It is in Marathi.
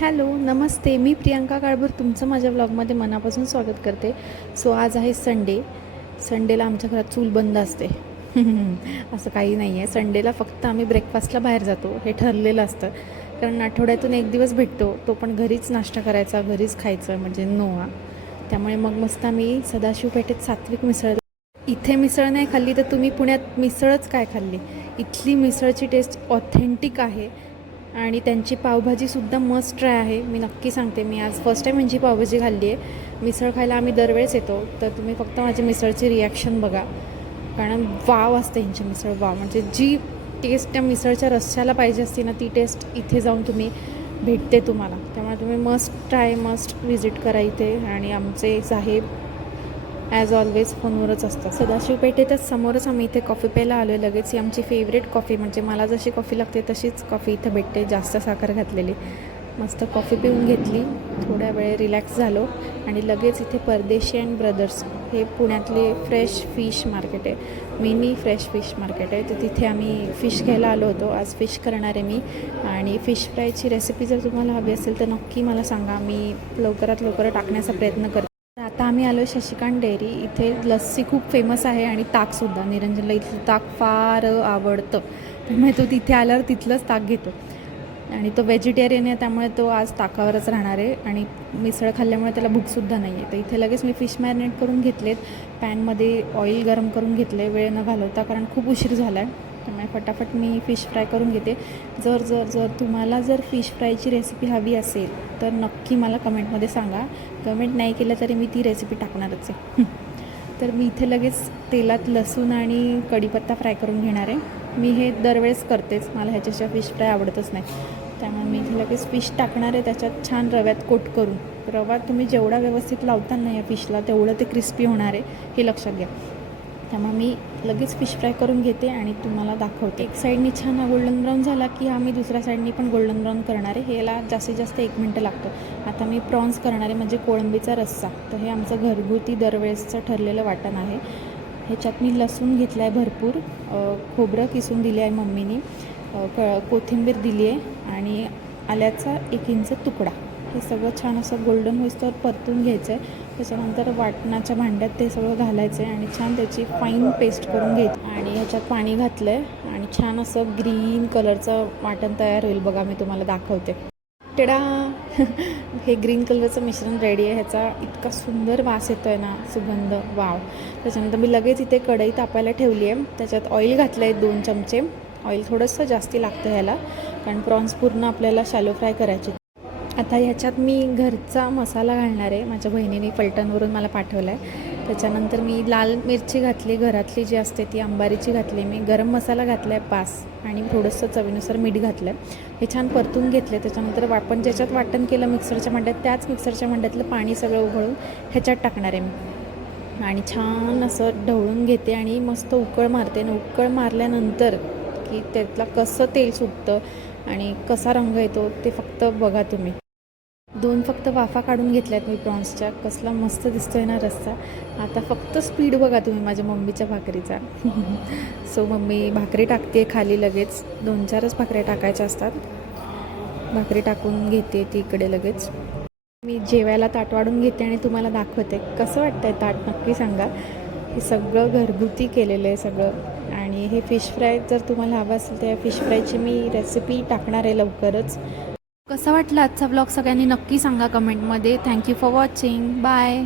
हॅलो नमस्ते. मी प्रियांका काळभोर तुमचं माझ्या व्लॉगमध्ये मनापासून स्वागत करते. सो आज आहे संडेला आमच्या घरात चूल बंद असते. असं काही नाही आहे. संडेला फक्त आम्ही ब्रेकफास्टला बाहेर जातो, हे ठरलेलं असतं. कारण आठवड्यातून एक दिवस भेटतो, तो पण घरीच नाश्ता करायचा, घरीच खायचं, म्हणजे नोआ. त्यामुळे मग मस्त आम्ही सदाशिव पेठेत सात्विक मिसळ. इथे मिसळ नाही खाल्ली तर तुम्ही पुण्यात मिसळच काय खाल्ली. इथली मिसळची टेस्ट ऑथेंटिक आहे आणि त्यांची पावभाजीसुद्धा मस्ट ट्राय आहे. मी नक्की सांगते, मी आज फर्स्ट टाईम यांची पावभाजी खाल्ली आहे. मिसळ खायला आम्ही दरवेळेस येतो, तर तुम्ही फक्त माझ्या मिसळची रिॲक्शन बघा. कारण वाव असते यांची मिसळ, वाव. म्हणजे जी टेस्ट त्या मिसळच्या रस्स्याला पाहिजे असते ना, ती टेस्ट इथे जाऊन तुम्ही भेटते तुम्हाला. त्यामुळे तुम्ही मस्ट व्हिजिट करा इथे. आणि आमचे साहेब ॲज ऑलवेज फोनवरच असतात. सदाशिव पेठेतच समोरच आम्ही इथे कॉफी प्यायला आलो आहे. लगेच ही आमची फेवरेट कॉफी, म्हणजे मला जशी कॉफी लागते तशीच कॉफी इथं भेटते, जास्त साखर घातलेली. मस्त कॉफी पिऊन घेतली, थोड्या वेळ रिलॅक्स झालो आणि लगेच इथे परदेशी अँड ब्रदर्स, हे पुण्यातले फ्रेश फिश मार्केट आहे, मिनी फ्रेश फिश मार्केट आहे. तर तिथे आम्ही फिश घ्यायला आलो होतो. आज फिश करणार आहे मी. आणि फिश फ्रायची रेसिपी जर तुम्हाला हवी असेल तर नक्की मला सांगा, मी लवकरात लवकर टाकण्याचा प्रयत्न करते. आता आम्ही आलो शशिकांत डेअरी. इथे लस्सी खूप फेमस आहे आणि ताकसुद्धा. निरंजनला इथलं ताक फार आवडतं, त्यामुळे तो तिथे आल्यावर तिथलंच ताक घेतो. आणि तो व्हेजिटेरियन आहे, त्यामुळे तो आज ताकावरच राहणार आहे. आणि मिसळ खाल्ल्यामुळे त्याला भूकसुद्धा नाही आहे. तर इथे लगेच मी फिश मॅरिनेट करून घेतलेत. पॅनमध्ये ऑइल गरम करून घेतले वेळ न घालवता, कारण खूप उशीर झाला आहे. त्यामुळे फटाफट मी फिश फ्राय करून घेते. जर तुम्हाला फिश फ्रायची रेसिपी हवी असेल तर नक्की मला कमेंटमध्ये सांगा. कमेंट नाही केलं तरी मी ती रेसिपी टाकणारच आहे. तर मी इथे लगेच तेलात लसूण आणि कढीपत्ता फ्राय करून घेणार आहे. मी हे दरवेळेस करतेच, मला ह्याच्याशिवाय फिश फ्राय आवडतच नाही. त्यामुळे मी इथे लगेच फिश टाकणार आहे, त्याच्यात छान रव्यात कोट करून. रवा तुम्ही जेवढा व्यवस्थित लावता ना या फिशला, तेवढं ते क्रिस्पी होणार आहे, हे लक्षात घ्या. त्यामुळे मी लगेच फिश फ्राय करून घेते आणि तुम्हाला दाखवते. एक साईडनी छान गोल्डन ब्राऊन झाला की आम्ही दुसऱ्या साईडनी पण गोल्डन ब्राऊन करणार आहे. ह्याला जास्तीत जास्त 1 मिनटं लागतं. आता मी प्रॉन्स करणार आहे, म्हणजे कोळंबीचा रस्सा. तर हे आमचं घरगुती दरवेळेसचं ठरलेलं वाटण आहे. ह्याच्यात मी लसूण घेतला आहे भरपूर, खोबरं किसून दिले आहे मम्मीनी, कोथिंबीर दिली आहे आणि आल्याचा 1 इंच तुकडा. हे सगळं छान असं गोल्डन होईस्तोवर परतून घ्यायचं आहे. त्याच्यानंतर वाटणाच्या भांड्यात ते सगळं घालायचं आहे आणि छान त्याची फाईन पेस्ट करून घ्यायची. आणि ह्याच्यात पाणी घातलं आहे आणि छान असं ग्रीन कलरचं वाटण तयार होईल बघा. मी तुम्हाला दाखवते. टेडा. हे ग्रीन कलरचं मिश्रण रेडी आहे. ह्याचा इतका सुंदर वास येतो आहे ना, सुगंध, वाव. त्याच्यानंतर मी लगेच इथे कढई तापायला ठेवली आहे. त्याच्यात ऑइल घातलं आहे 2 चमचे. ऑइल थोडंसं जास्ती लागतं ह्याला, कारण प्रॉन्स पूर्ण आपल्याला शॅलो फ्राय करायचे. आता ह्याच्यात मी घरचा मसाला घालणार आहे. माझ्या बहिणीने फलटणवरून मला पाठवला आहे. त्याच्यानंतर मी लाल मिरची घातली, घरातली जी असते ती अंबारीची घातली. मी गरम मसाला घातला आहे 5 आणि थोडंसं चवीनुसार मीठ घातलं आहे. हे छान परतून घेतले. त्याच्यानंतर आपण ज्याच्यात वाटण केलं मिक्सरच्या भांड्यात, त्याच मिक्सरच्या भांड्यातलं पाणी सगळं उकळून ह्याच्यात टाकणार आहे मी. आणि छान असं ढवळून घेते आणि मस्त उकळ मारते. आणि उकळ मारल्यानंतर की त्यातला कसं तेल सुटतं आणि कसा रंग येतो ते फक्त बघा तुम्ही. 2 फक्त वाफा काढून घेतल्या आहेत मी प्रॉन्सच्या. कसला मस्त दिसतो आहे ना रस्सा. आता फक्त स्पीड बघा तुम्ही माझ्या मम्मीच्या भाकरीचा. सो मम्मी भाकरी टाकते खाली लगेच. 2-4च भाकऱ्या टाकायच्या असतात. भाकरी टाकून घेते ती इकडे लगेच. मी जेवायला ताट वाढून घेते आणि तुम्हाला दाखवते कसं वाटतं आहे ताट, नक्की सांगा. हे सगळं घरगुती केलेलं आहे सगळं. आणि हे फिश फ्राय जर तुम्हाला हवं असेल तर या फिश फ्रायची मी रेसिपी टाकणार आहे लवकरच. कसा वाटला आजचा ब्लॉग सगळ्यांनी नक्की सांगा कमेंटमध्ये. Thank you for watching. बाय.